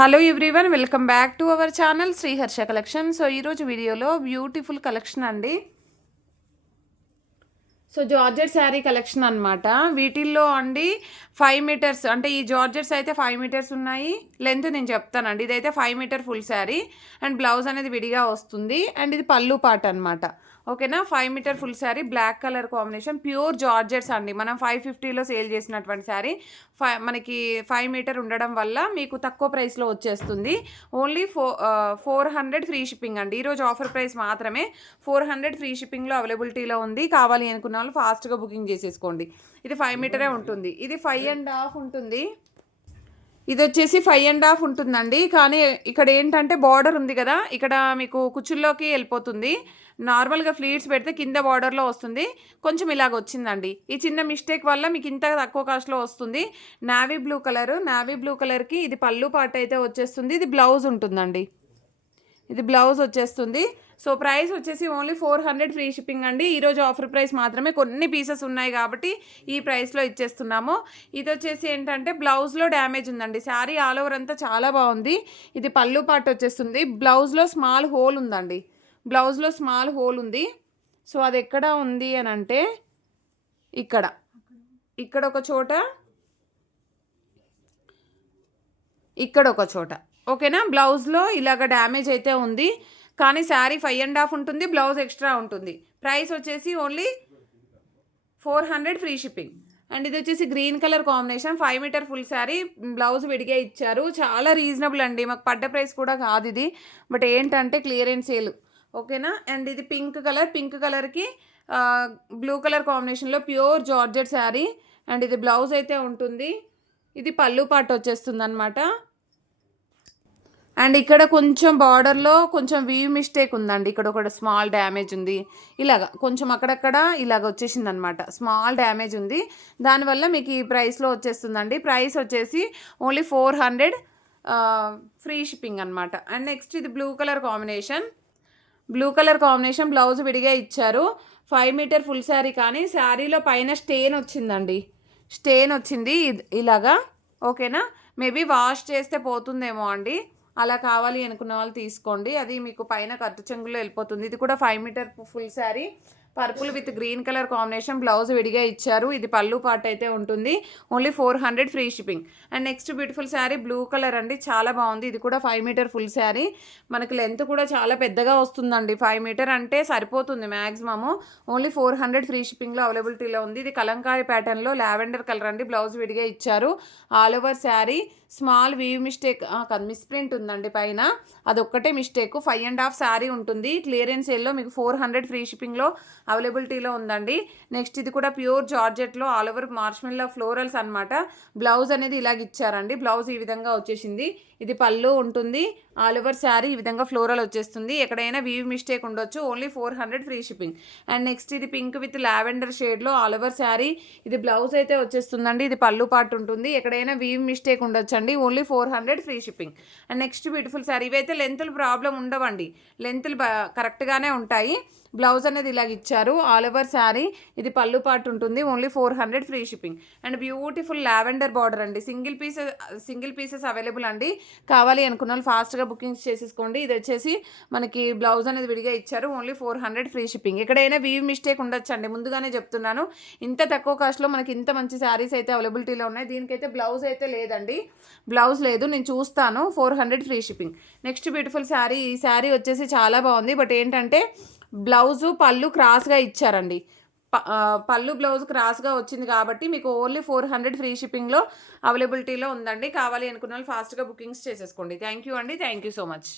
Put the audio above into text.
Hello everyone, welcome back to our channel Sriharsha collection. So ఈరోజు వీడియోలో beautiful collection అండి. So georgette sari collection అనమాట. వీటిల్లో అండి 5 మీటర్స్ అంటే ఈ జార్జెట్స్ అయితే 5 మీటర్స్ ఉన్నాయి. లెంత్ నేను చెప్తానండి. ఇదైతే 5 metre full saree and blouse అనేది విడిగా వస్తుంది. అండ్ ఇది పళ్ళు పాట అనమాట. ఓకేనా. 5 metre full saree, black colour combination, pure georgettes అండి. మనం 550లో సేల్ చేసినటువంటి శారీ మనకి 5 మీటర్ ఉండడం వల్ల మీకు తక్కువ ప్రైస్లో వచ్చేస్తుంది. ఓన్లీ 400 ఫ్రీ షిప్పింగ్ అండి. ఈరోజు ఆఫర్ ప్రైస్ మాత్రమే. 400 ఫ్రీ షిప్పింగ్లో అవైలబిలిటీలో ఉంది. కావాలి అనుకున్న వాళ్ళు ఫాస్ట్గా బుకింగ్ చేసేసుకోండి. ఇది 5 మీటరే ఉంటుంది. ఇది 5.5 ఉంటుంది. ఇది వచ్చేసి 5.5 ఉంటుందండి. కానీ ఇక్కడ ఏంటంటే బార్డర్ ఉంది కదా, ఇక్కడ మీకు కుచ్చుల్లోకి వెళ్ళిపోతుంది. నార్మల్గా ఫ్లీట్స్ పెడితే కింద బార్డర్లో వస్తుంది. కొంచెం ఇలాగ వచ్చిందండి. ఈ చిన్న మిస్టేక్ వల్ల మీకు ఇంత తక్కువ కాస్ట్లో వస్తుంది. నావీ బ్లూ కలర్కి ఇది పళ్ళు పాట అయితే వచ్చేస్తుంది. ఇది బ్లౌజ్ ఉంటుందండి. ఇది బ్లౌజ్ వచ్చేస్తుంది. సో ప్రైస్ వచ్చేసి ఓన్లీ 400 ఫ్రీ షిప్పింగ్ అండి. ఈరోజు ఆఫర్ ప్రైస్ మాత్రమే. కొన్ని పీసెస్ ఉన్నాయి కాబట్టి ఈ ప్రైస్లో ఇచ్చేస్తున్నాము. ఇది వచ్చేసి ఏంటంటే బ్లౌజ్లో డ్యామేజ్ ఉందండి. శారీ ఆల్ ఓవర్ అంతా చాలా బాగుంది. ఇది పళ్ళు పాట వచ్చేస్తుంది. బ్లౌజ్లో స్మాల్ హోల్ ఉందండి. బ్లౌజ్లో స్మాల్ హోల్ ఉంది. సో అది ఎక్కడ ఉంది అని అంటే ఇక్కడ ఒక చోట, ఇక్కడ ఒక చోట. ఓకేనా. బ్లౌజ్లో ఇలాగ డ్యామేజ్ అయితే ఉంది. కానీ శారీ 5.5 ఉంటుంది. బ్లౌజ్ ఎక్స్ట్రా ఉంటుంది. ప్రైస్ వచ్చేసి ఓన్లీ 400 ఫ్రీ షిప్పింగ్. అండ్ ఇది వచ్చేసి green colour combination, 5 metre full saree, blouse విడిగా ఇచ్చారు. చాలా రీజనబుల్ అండి. మాకు పడ్డ ప్రైస్ కూడా కాదు ఇది. బట్ ఏంటంటే క్లియరెన్స్ సేల్. ఓకేనా. అండ్ ఇది పింక్ కలర్కి బ్లూ కలర్ కాంబినేషన్లో ప్యూర్ జార్జెట్ శారీ. అండ్ ఇది బ్లౌజ్ అయితే ఉంటుంది. ఇది పళ్ళు పాట వచ్చేస్తుంది అనమాట. అండ్ ఇక్కడ కొంచెం బార్డర్లో కొంచెం వీవ్ మిస్టేక్ ఉందండి. ఇక్కడ ఒక స్మాల్ డ్యామేజ్ ఉంది. ఇలాగ కొంచెం అక్కడక్కడ ఇలాగ వచ్చేసింది అనమాట. స్మాల్ డ్యామేజ్ ఉంది. దానివల్ల మీకు ఈ ప్రైస్లో వచ్చేస్తుందండి. ప్రైస్ వచ్చేసి ఓన్లీ 400 ఫ్రీ షిప్పింగ్ అనమాట. అండ్ నెక్స్ట్ ఇది బ్లూ కలర్ కాంబినేషన్, బ్లౌజ్ విడిగా ఇచ్చారు. 5 మీటర్ ఫుల్ శారీ. కానీ శారీలో పైన స్టెయిన్ వచ్చింది ఇలాగా. ఓకేనా. మేబీ వాష్ చేస్తే పోతుందేమో అండి. అలా కావాలి అనుకున్న వాళ్ళు తీసుకోండి. అది మీకు పైన కట్టు చెంగులో వెళ్ళిపోతుంది. ఇది కూడా 5 metre full saree, purple with green colour combination, blouse విడిగా ఇచ్చారు. ఇది పళ్ళు పాట అయితే ఉంటుంది. Only 400 free shipping. And next beautiful saree blue colour అండి. చాలా బాగుంది. ఇది కూడా 5 మీటర్ ఫుల్ శారీ. మనకి లెంత్ కూడా చాలా పెద్దగా వస్తుందండి. 5 మీటర్ అంటే సరిపోతుంది మ్యాక్సిమము. ఓన్లీ 400 ఫ్రీ షిప్పింగ్లో అవైలబిలిటీలో ఉంది. ఇది కలంకారీ ప్యాటర్న్లో లావెండర్ కలర్ అండి. బ్లౌజ్ విడిగా ఇచ్చారు. All over saree small weave mistake misprint ఉందండి పైన. అదొక్కటే మిస్టేక్. 5.5 శారీ ఉంటుంది. క్లియరెన్స్ సేల్లో మీకు 400 ఫ్రీ షిప్పింగ్లో అవైలబిలిటీలో ఉందండి. నెక్స్ట్ ఇది కూడా ప్యూర్ జార్జెట్లో ఆల్ ఓవర్ మార్ష్మెల్లో ఫ్లోరల్స్ అనమాట. బ్లౌజ్ అనేది ఇలాగ ఇచ్చారండి. బ్లౌజ్ ఈ విధంగా వచ్చేసింది. ఇది పళ్ళు ఉంటుంది. ఆల్ ఓవర్ శారీ ఈ విధంగా ఫ్లోరల్ వచ్చేస్తుంది. ఎక్కడైనా వీవ్ మిస్టేక్ ఉండొచ్చు. Only 400 free shipping. And next ఇది పింక్ విత్ లావెండర్ షేడ్లో ఆల్ ఓవర్ శారీ. ఇది బ్లౌజ్ అయితే వచ్చేస్తుందండి. ఇది పళ్ళు పార్ట్ ఉంటుంది. ఎక్కడైనా వీవ్ మిస్టేక్ ఉండొచ్చండి. Only 400 free shipping. And next beautiful sari. ఇవైతే లెంతులు ప్రాబ్లం ఉండవండి. లెంతులు కరెక్ట్గానే ఉంటాయి. బ్లౌజ్ అనేది ఇలాగ ఇచ్చారు. All over sari. ఇది పళ్ళు పార్ట్ ఉంటుంది. Only 400 free shipping. And beautiful lavender border అండి. సింగిల్ పీసెస్ అవైలబుల్ అండి. కావాలి అనుకున్న వాళ్ళు ఫాస్ట్గా బుకింగ్స్ చేసేసుకోండి. ఇది వచ్చేసి మనకి బ్లౌజ్ అనేది విడిగా ఇచ్చారు. Only 400 free shipping. ఎక్కడైనా వీవ్ మిస్టేక్ ఉండొచ్చు అండి. ముందుగానే చెప్తున్నాను. ఇంత తక్కువ కాస్ట్లో మనకి ఇంత మంచి శారీస్ అయితే అవైలబిలిటీలో ఉన్నాయి. దీనికైతే బ్లౌజ్ అయితే లేదండి. బ్లౌజ్ లేదు. నేను చూస్తాను. 400 free shipping. Next beautiful sari. ఈ శారీ వచ్చేసి చాలా బాగుంది. బట్ ఏంటంటే బ్లౌజు పళ్ళు క్రాస్గా ఇచ్చారండి. పళ్ళు బ్లౌజ్ క్రాస్గా వచ్చింది కాబట్టి మీకు ఓన్లీ 400 ఫ్రీ షిప్పింగ్లో అవైలబిలిటీలో ఉందండి. కావాలి అనుకున్న వాళ్ళు ఫాస్ట్గా బుకింగ్స్ చేసేసుకోండి. థ్యాంక్ యూ అండి. Thank you so much.